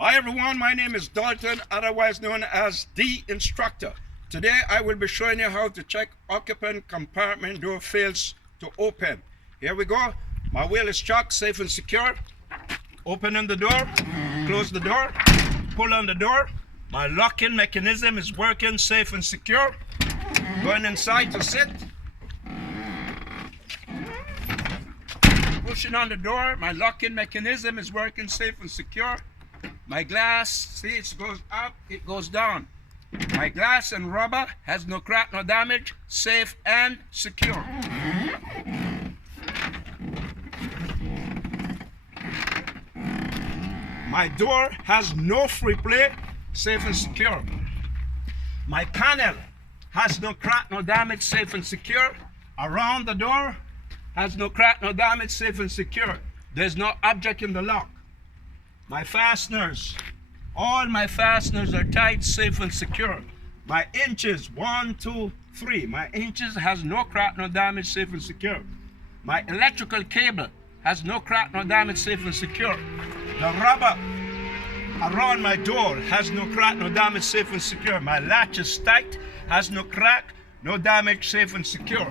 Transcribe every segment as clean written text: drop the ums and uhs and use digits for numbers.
Hi everyone, my name is Dalton, otherwise known as the Instructor. Today I will be showing you how to check occupant compartment door fails to open. Here we go. My wheel is chock, safe and secure. Opening the door, close the door, pull on the door. My lock-in mechanism is working, safe and secure. Going inside to sit. Pushing on the door, my lock-in mechanism is working, safe and secure. My glass, see, it goes up, it goes down. My glass and rubber has no crack, no damage, safe and secure. My door has no free play, safe and secure. My panel has no crack, no damage, safe and secure. Around the door has no crack, no damage, safe and secure. There's no object in the lock. My fasteners, all my fasteners are tight, safe and secure. My inches, 1, 2, 3. My inches has no crack, no damage, safe and secure. My electrical cable has no crack, no damage, safe and secure. The rubber around my door has no crack, no damage, safe and secure. My latch is tight, has no crack, no damage, safe and secure.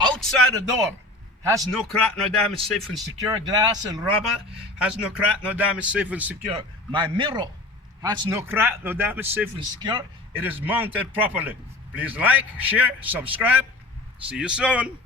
Outside the door has no crack, no damage, safe and secure. Glass and rubber has no crack, no damage, safe and secure. My mirror has no crack, no damage, safe and secure. It is mounted properly. Please like, share, subscribe. See you soon.